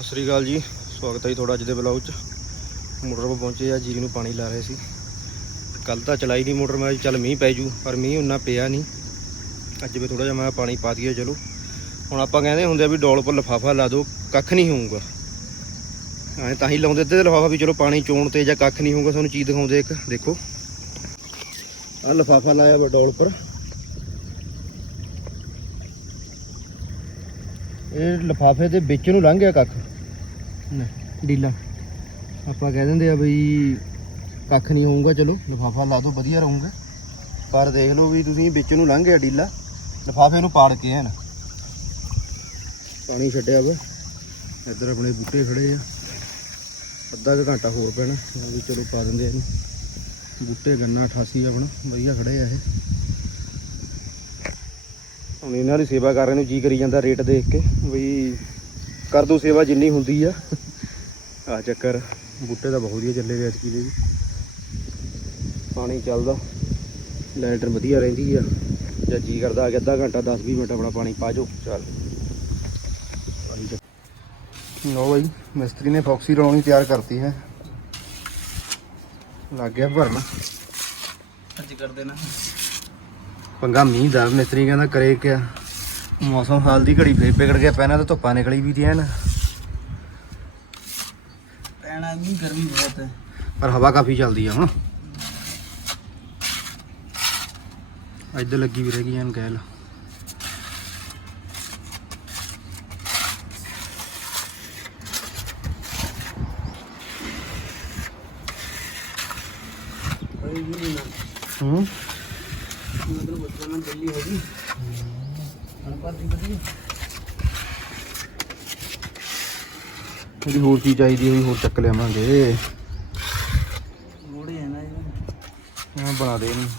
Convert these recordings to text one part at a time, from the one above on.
ਸਤਿ ਸ੍ਰੀ ਅਕਾਲ ਜੀ। ਸਵਾਗਤ ਹੈ ਜੀ ਤੁਹਾਡਾ ਅੱਜ ਦੇ ਬਲੌਗ 'ਚ। ਮੋਟਰ 'ਤੇ ਪਹੁੰਚੇ ਆ ਜੀ ਨੂੰ ਪਾਣੀ ਲਾ ਰਹੇ ਸੀ। ਕੱਲ ਤਾਂ ਚਲਾਈ ਨਹੀਂ ਮੋਟਰ, ਮੈਂ ਚੱਲ ਮੀਂਹ ਪੈ ਜੂ, ਪਰ ਮੀਂਹ ਉਨਾ ਪਿਆ ਨਹੀਂ। ਅੱਜ ਵੀ ਥੋੜਾ ਜਿਹਾ ਮੈਂ ਪਾਣੀ ਪਾ ਦਈਏ, ਚਲੋ। ਹੁਣ ਆਪਾਂ ਕਹਿੰਦੇ ਹੁੰਦੇ ਆ ਵੀ ਡੋਲ ਪਰ ਲਫਾਫਾ ਲਾ ਦਿਓ, ਕੱਖ ਨਹੀਂ ਹੋਊਗਾ। ਐਂ ਤਾਂ ਹੀ ਲਾਉਂਦੇ ਤੇ ਲਫਾਫਾ ਵੀ ਚਲੋ ਪਾਣੀ ਚੋਣ ਤੇ ਜਾਂ ਕੱਖ ਨਹੀਂ ਹੋਊਗਾ, ਤੁਹਾਨੂੰ ਚੀਜ਼ ਦਿਖਾਉਂਦੇ ਇੱਕ, ਦੇਖੋ। ਆਹ ਲਫਾਫਾ ਲਾਇਆ ਵਾ ਡੋਲ ਪਰ ਇਹ ਲਫਾਫੇ ਦੇ ਵਿੱਚ ਨੂੰ ਲੰਘ ਗਿਆ ਕੱਖ। ਲੈ, ਢੀਲਾ ਆਪਾਂ ਕਹਿ ਦਿੰਦੇ ਆ ਬਈ ਕੱਖ ਨਹੀਂ ਹੋਊਗਾ ਚਲੋ। ਲਫਾਫਾ ਲਾ ਦੋ ਵਧੀਆ ਰਹੂਗਾ। ਪਰ ਦੇਖ ਲਓ ਵੀ ਤੁਸੀਂ ਵਿੱਚ ਨੂੰ ਲੰਘ ਗਿਆ ਢੀਲਾ ਲਫਾਫੇ ਨੂੰ ਪਾੜ ਕੇ ਹਨ ਪਾਣੀ ਛੱਡਿਆ ਵਾ। ਇੱਧਰ ਆਪਣੇ ਬੂਟੇ ਖੜੇ ਆ। ਅੱਧਾ ਕੁ ਘੰਟਾ ਹੋਰ ਪੈਣਾ। ਵੀ ਚਲੋ ਪਾ ਦਿੰਦੇ ਇਹਨੂੰ। ਬੂਟੇ ਗੰਨਾ 88 ਆਪਣਾ। ਵਧੀਆ ਖੜੇ ਆ ਇਹ। ਹੁਣ ਇਹਨਾਂ ਦੀ ਸੇਵਾ ਕਰ ਰਹੇ ਨੂੰ, ਜੀ ਕਰੀ ਜਾਂਦਾ ਰੇਟ ਦੇਖ ਕੇ, ਵੀ ਕਰ ਦੋ ਸੇਵਾ ਜਿੰਨੀ ਹੁੰਦੀ ਆ। ਆ ਚੱਕਰ, ਬੂਟੇ ਤਾਂ ਬਹੁਤ ਵਧੀਆ ਚੱਲੇ ਵੇ ਐਤਕੀ ਦੇ। ਪਾਣੀ ਚੱਲਦਾ, ਲੈਂਟਰ ਵਧੀਆ ਰਹਿੰਦੀ ਆ। ਜਾਂ ਜੀ ਕਰਦਾ ਆ ਕੇ ਅੱਧਾ ਘੰਟਾ 10 20 ਮਿੰਟ ਆਪਣਾ ਪਾਣੀ ਪਾ ਜਾਓ ਚੱਲ। ਲੋ ਬਾਈ, ਮਿਸਤਰੀ ਨੇ ਫੌਕਸੀ ਲਾਉਣੀ ਤਿਆਰ ਕਰਤੀ ਹੈ। ਲੱਗ ਗਿਆ ਭਰਨ। ਅੱਜ ਕਰ ਦੇਣਾ। ਪੰਗਾ ਮੀਂਹ ਦਾ ਮਿਸਤਰੀ ਕਹਿੰਦਾ ਕਰੇ ਕਿਆ? ਮੌਸਮ ਹਾਲ ਦੀ ਘੜੀ ਫੇਰ ਵਿਗੜ ਗਿਆ ਪਹਿਲਾਂ ਤਾਂ ਧੁੱਪਾਂ ਨਿਕਲੀ ਵੀ ਤੀਆਂ ਨਾ ਪੈਣਾ ਨਹੀਂ ਗਰਮੀ ਬਹੁਤ ਹੈ। ਪਰ ਹਵਾ ਕਾਫੀ ਚੱਲਦੀ ਆ ਹੁਣ। ਇੱਧਰ ਲੱਗੀ ਵੀ ਰਹਿ ਗਈ ਐਨ ਗੈਲ ਕੋਈ ਵੀ ਨਹੀਂ ਨਾ ਹੂੰ ਮਤਲਬ ਬੱਚਾ ਨਾ ਜल्दी ਹੋ ਗਈ ਅਨਪੜ ਦੀ ਬਦੀ ਜਿਹੜੀ ਹੋਰ ਚੀਜ਼ ਚਾਹੀਦੀ ਹੋਈ ਹੋਰ ਚੱਕ ਲਿਆਵਾਂਗੇ। ਮੋੜੇ ਹੈ ਨਾ ਇਹ ਇਹ ਬਣਾ ਦੇ ਇਹਨੂੰ।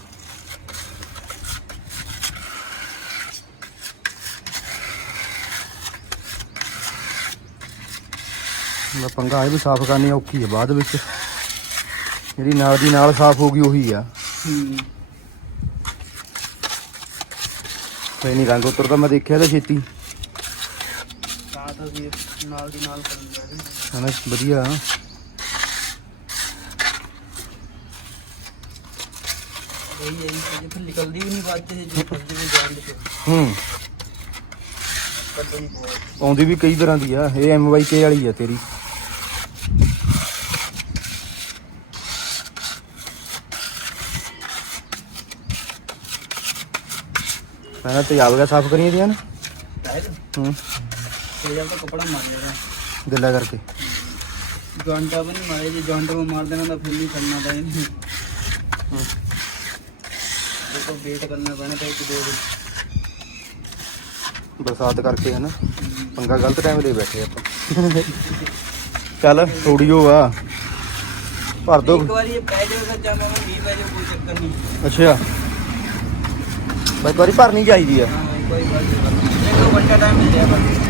ਮੈਂ ਪੰਗਾ ਇਹ ਵੀ ਸਾਫ਼ ਕਰਨੀ ਔਖੀ ਹੈ ਬਾਅਦ ਵਿੱਚ। ਜਿਹੜੀ ਨਾਲ ਦੀ ਨਾਲ ਸਾਫ਼ ਹੋ ਗਈ ਉਹੀ ਆ। ਹੂੰ। ਫੇ ਨਹੀਂ ਰੰਗ ਉਤਰਦਾ ਮੈਂ ਦੇਖਿਆ ਤਾਂ ਛੇਤੀ। ਤਾਂ ਤਾਂ ਵੀ ਨਾਲ ਦੀ ਨਾਲ ਕਰਨ ਲੱਗੇ ਹਨਾ ਵਧੀਆ। ਵਹੀ ਹੈ। ਇਹ ਫਿਰ ਨਿਕਲਦੀ ਵੀ ਨਹੀਂ ਬਾਅਦ ਚ ਇਹ ਜੋ ਫਸ ਜਾਵੇ ਜਾਨ ਦੇ ਹੂੰ। ਕੱਢਣੀ ਬਹੁਤ ਆਉਂਦੀ ਵੀ ਕਈ ਤਰ੍ਹਾਂ ਦੀ ਆ। ਇਹ ਐਮਵਾਈਕੇ ਵਾਲੀ ਆ ਤੇਰੀ। ਮੈਂ ਨਾ ਤੇਜ਼ਾਬ ਦਾ ਸਾਫ਼ ਕਰੀਏ ਦੀਆਂ ਨਾ। ਹੂੰ। ਤੇ ਜਦ ਤਾਂ ਕਪੜਾ ਮਾਰ ਜਾਣਾ ਗਿੱਲਾ ਕਰਕੇ ਜੌਂਟਾ ਵੀ ਨਹੀਂ ਮਾਰੇ ਜੇ ਜੌਂਟਾ ਨੂੰ ਮਾਰ ਦੇਣਾ ਤਾਂ ਫਿਰ ਨਹੀਂ ਕਰਨਾ ਤਾਂ ਇਹਨੂੰ ਦੇਖੋ ਵੇਟ ਕਰਨਾ ਪੈਣਾ ਤਾਂ ਇੱਕ ਦੋ ਦਿਨ ਬਰਸਾਤ ਕਰਕੇ ਹਨਾ ਪੰਗਾ ਗਲਤ ਟਾਈਮ ਲਈ ਬੈਠੇ ਆਪਾਂ ਚੱਲ ਥੋੜੀਓ ਆ ਭਰ ਦੋ ਇੱਕ ਵਾਰੀ ਇਹ ਪੈ ਜਾਵੇ ਫਿਰ ਜਾਵਾਂ ਮੈਂ ਵੀ ਪੈ ਜਾਵੇ ਕੋਈ ਚੱਕਰ ਨਹੀਂ ਅੱਛਾ ਬਈ ਵਾਰੀ ਭਰਨੀ ਚਾਹੀਦੀ ਆ हाँ कोई बात नहीं एक दो घंटा टाइम मिल जाएगा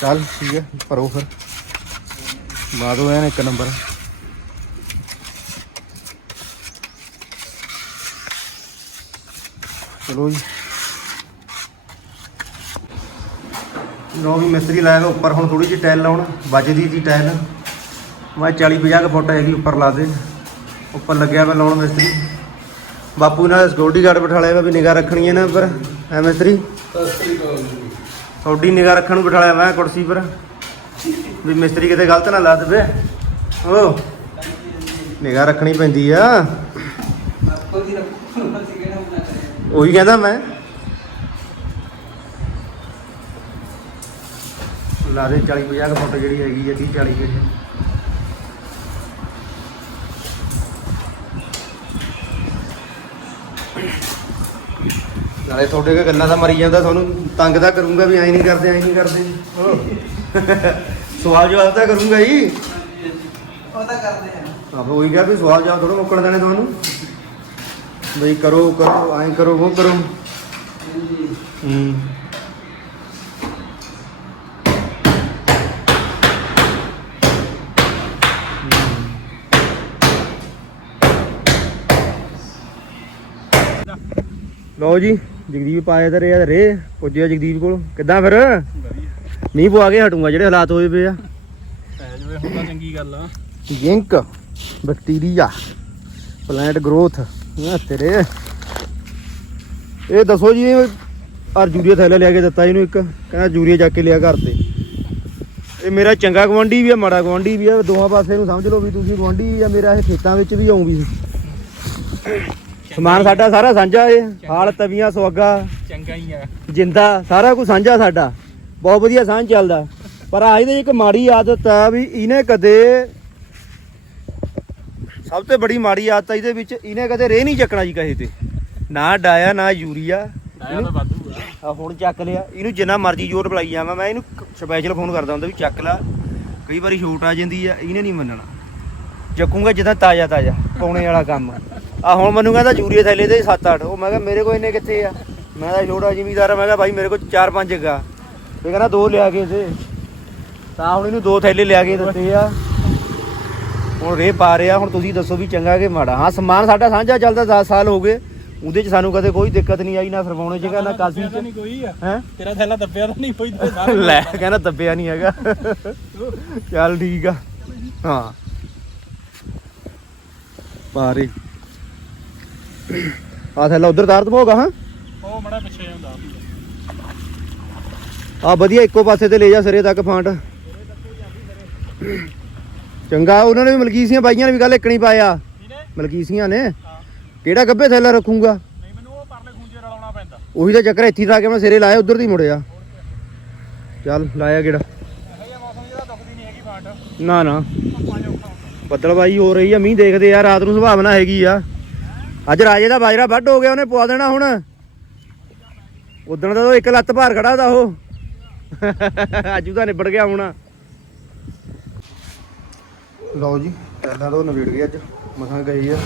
ਚੱਲ ਠੀਕ ਹੈ, ਭਰੋ ਫਿਰ। ਮਾਰੋ ਐਨ ਇੱਕ ਨੰਬਰ। ਚਲੋ ਜੀ। ਲੋ ਵੀ ਮਿਸਤਰੀ ਲਾਇਆ ਵਾ ਉੱਪਰ, ਹੁਣ ਥੋੜੀ ਜਿਹੀ ਟਾਇਲ ਲਾਉਣ। ਵੱਜਦੀ ਸੀ ਟਾਇਲ। ਮੈਂ 40 50 ਕੁ ਫੁੱਟ ਹੈਗੀ ਉੱਪਰ ਲਾ ਦੇ। ਉੱਪਰ ਲੱਗਿਆ ਵਾ ਲਾਉਣ ਮਿਸਤਰੀ। ਬਾਪੂ ਨਾਲ ਸਿਕਿਉਰਿਟੀ ਗਾਰਡ ਬਿਠਾ ਲਿਆ ਵਾ ਵੀ ਨਿਗਾਹ ਰੱਖਣੀ ਹੈ ਨਾ ਉੱਪਰ। ਐ ਮਿਸਤਰੀ? ਥੋੜੀ ਨਿਗਾਹ ਰੱਖਣ ਨੂੰ ਬਿਠਾਇਆ ਮੈਂ ਕੁਰਸੀ ਪਰ। ਵੀ ਮਿਸਤਰੀ ਕਿਤੇ ਗਲਤ ਨਾ ਲਾ ਦੇਵੇ। ਓ। ਨਿਗਾਹ ਰੱਖਣੀ ਪੈਂਦੀ ਆ। ਉਹੀ ਕਹਿੰਦਾ ਮੈਂ। ਲਾ ਦੇ 40 50 ਫੁੱਟ ਜਿਹੜੀ ਹੈਗੀ ਆ 30 40 ਫੁੱਟ ਨਾਲੇ ਤੁਹਾਡੇ ਕੇ ਗੱਲਾਂ ਦਾ ਮਰੀ ਜਾਂਦਾ ਤੁਹਾਨੂੰ ਤੰਗ ਤਾਂ ਕਰੂੰਗਾ ਵੀ ਐਂ ਨਹੀਂ ਕਰਦੇ ਐਂ ਨਹੀਂ ਕਰਦੇ ਸਵਾਲ ਜਵਾਬ ਤਾਂ ਕਰੂੰਗਾ ਹੀ ਉਹ ਤਾਂ ਕਰਦੇ ਆ। ਆਪ ਉਹੀ ਕਿਹਾ ਵੀ ਸਵਾਲ ਜਵਾਬ ਥੋੜਾ ਮੁੱਕਣ ਦੇਣੇ ਤੁਹਾਨੂੰ। ਬਈ ਕਰੋ ਕਰੋ ਐਂ ਕਰੋ ਉਹ ਕਰੋ। ਹੂੰ। ਲਓ ਜੀ। ਜਗਦੀਪ ਪਾਏ ਤੇ ਰਿਆ ਰੇ ਪੁੱਜਿਆ ਜਗਦੀਪ ਕੋਲ। ਕਿੱਦਾਂ ਫਿਰ? ਮੀਂਹ ਪਵਾ ਕੇ ਹਟੂਗਾ ਜਿਹੜੇ ਹਾਲਾਤ ਹੋਏ ਪਏ ਆ। ਪੈ ਜਵੇ ਹੁਣ ਤਾਂ ਚੰਗੀ ਗੱਲ ਆ ਜਿੰਕ ਬੈਕਟੀਰੀਆ ਪਲਾਂਟ ਗਰੋਥ। ਤੇਰੇ। ਇਹ ਦੱਸੋ ਜੀ ਅਰ ਯੂਰੀਆ ਥੈਲਾ ਲਿਆ ਕੇ ਦਿੱਤਾ ਇਹਨੂੰ ਇੱਕ। ਕਹਿੰਦਾ ਯੂਰੀਆ ਚੱਕ ਕੇ ਲਿਆ ਘਰ ਤੇ। ਇਹ ਮੇਰਾ ਚੰਗਾ ਗਵੰਡੀ ਵੀ ਆ, ਮਾੜਾ ਗਵੰਡੀ ਵੀ ਆ, ਦੋਵਾਂ ਪਾਸੇ ਨੂੰ ਸਮਝ ਲਓ ਵੀ ਤੁਸੀਂ ਗਵੰਡੀ ਵੀ ਆ, ਮੇਰਾ ਇਹ ਖੇਤਾਂ ਵਿੱਚ ਵੀ ਆਉਂ ਵੀ ਸਮਾਨ ਸਾਡਾ ਸਾਰਾ ਸਾਂਝਾ ਏ। ਹਾਲ ਤਵੀਆਂ ਸੁਆਗਾ ਚੰਗਾ ਹੀ ਆ। ਜਿੰਦਾ ਸਾਰਾ ਕੁਝ ਸਾਂਝਾ ਸਾਡਾ। ਬਹੁਤ ਵਧੀਆ ਸਾਂਝ ਚੱਲਦਾ। ਪਰ ਆ ਇਹਦੇ ਇੱਕ ਮਾੜੀ ਆਦਤ ਆ ਵੀ ਇਹਨੇ ਕਦੇ ਸਭ ਤੋਂ ਬੜੀ ਮਾੜੀ ਆਦਤ ਆ ਇਹਦੇ ਵਿੱਚ ਇਹਨੇ ਕਦੇ ਰੇ ਨਹੀਂ ਚੱਕਣਾ ਜੀ ਕਹੇ ਤੇ। ਨਾ ਡਾਇਆ ਨਾ ਯੂਰੀਆ। ਆਇਆ ਤਾਂ ਵਾਧੂ ਆ। ਆ ਹੁਣ ਚੱਕ ਲਿਆ। ਇਹਨੂੰ ਜਿੰਨਾ ਮਰਜ਼ੀ ਜ਼ੋਰ ਬੁਲਾਈ ਜਾਵਾਂ ਮੈਂ ਇਹਨੂੰ ਸਪੈਸ਼ਲ ਫੋਨ ਕਰਦਾ ਹੁੰਦਾ ਵੀ ਚੱਕ ਲਾ। ਕਈ ਵਾਰੀ ਛੋਟ ਆ ਜਾਂਦੀ ਆ ਇਹਨੇ ਨਹੀਂ ਮੰਨਣਾ। ਚੱਕੂਗਾ ਜਿੱਦਾਂ ਤਾਜ਼ਾ ਤਾਜ਼ਾ ਪਾਉਣੇ ਵਾਲਾ ਕੰਮ। ਆ ਹੁਣ ਮੈਨੂੰ ਕਹਿੰਦਾ ਯੂਰੀਆ ਥੈਲੇ ਦੇ 7-8 ਉਹ ਮੈਂ ਕਿਹਾ ਮੇਰੇ ਕੋਲ ਇੰਨੇ ਕਿੱਥੇ ਆ? ਮੈਂ ਤਾਂ ਛੋਟਾ ਜ਼ਿਮੀਦਾਰ ਮੈਂ ਕਿਹਾ ਭਾਈ ਮੇਰੇ ਕੋਲ 4-5 ਜਗਾ ਇਹ ਕਹਿੰਦਾ ਦੋ ਲਿਆ ਕੇ ਦੇ ਤਾਂ ਹੁਣ ਇਹਨੂੰ ਦੋ ਥੈਲੇ ਲਿਆ ਕੇ ਦਿੱਤੇ ਆ। ਹੁਣ ਰੇ ਪਾ ਰਿਹਾ ਹੁਣ ਤੁਸੀਂ ਦੱਸੋ ਵੀ ਚੰਗਾ ਕਿ ਮਾੜਾ। ਹਾਂ ਸਮਾਨ ਸਾਡਾ ਸਾਂਝਾ ਚੱਲਦਾ 10 ਸਾਲ ਹੋ ਗਏ। ਉਹਦੇ 'ਚ ਸਾਨੂੰ ਕਦੇ ਕੋਈ ਦਿੱਕਤ ਨਹੀਂ ਆਈ ਨਾ ਸਰਵਾਉਣੇ 'ਚ ਨਾ ਕਾਸੀ 'ਚ। ਨਹੀਂ ਕੋਈ ਆ। ਹੈ? ਤੇਰਾ ਥੈਲਾ ਦੱਬਿਆ ਤਾਂ ਨਹੀਂ ਕੋਈ ਤੇ ਲੈ ਕਹਿੰਦਾ ਦੱਬਿਆ ਨਹੀਂ ਹੈਗਾ। ਚੱਲ ਠੀਕ ਆ। ਹਾਂ। ਪਾਰੇ। ਆ ਥੱਲੇ ਉਧਰ ਤਾਰ ਦਵੋਗਾ ਹਾਂ? ਉਹ ਮੜਾ ਪਿੱਛੇ ਜਾਂਦਾ ਆ ਵਧੀਆ ਇੱਕੋ ਪਾਸੇ ਤੇ ਲੈ ਜਾ ਸਿਰੇ ਤੱਕ ਫਾਂਟ। ਚੰਗਾ ਉਹਨਾਂ ਨੇ ਵੀ ਮਲਕੀਸੀਆਂ ਪਾਈਆਂ ਨੇ ਵੀ ਗੱਲ ਇੱਕ ਨਹੀਂ ਪਾਇਆ। ਮਲਕੀਸੀਆਂ ਨੇ। ਕਿਹੜਾ ਗੱਬੇ ਥੱਲੇ ਰੱਖੂਗਾ? ਉਹ ਤਾਂ ਚੱਕਰ ਇੱਥੇ ਤਾਂ ਕੇ ਮੈਂ ਸਿਰੇ ਲਾਇਆ ਉਧਰ ਦੀ ਮੁੜਿਆ। ਚੱਲ ਲਾਇਆ ਕਿਹੜਾ ਨਾ ਨਾ। ਬੱਦਲਬਾਈ ਹੋ ਰਹੀ ਆ, ਮੀਂਹ ਦੇਖਦੇ ਆ, ਰਾਤ ਨੂੰ ਸੰਭਾਵਨਾ ਹੈਗੀ ਆ। ਅੱਜ ਰਾਜੇ ਦਾ ਬਾਜਰਾ ਵੱਢ ਹੋ ਗਿਆ, ਉਹਨੇ ਪਵਾ ਦੇਣਾ ਹੁਣ। ਉਦੋਂ ਤਾਂ ਇੱਕ ਲੱਤ ਭਾਰ ਖੜਾ ਦਾ ਉਹ। ਅੱਜ ਉਹਦਾ ਨਿਬੜ ਗਿਆ ਹੁਣ। ਲਓ ਜੀ, ਪਹਿਲਾਂ ਤਾਂ ਉਹ ਨਵੇੜ ਗਏ ਅੱਜ। ਮਸਾਂ ਗਏ ਆ।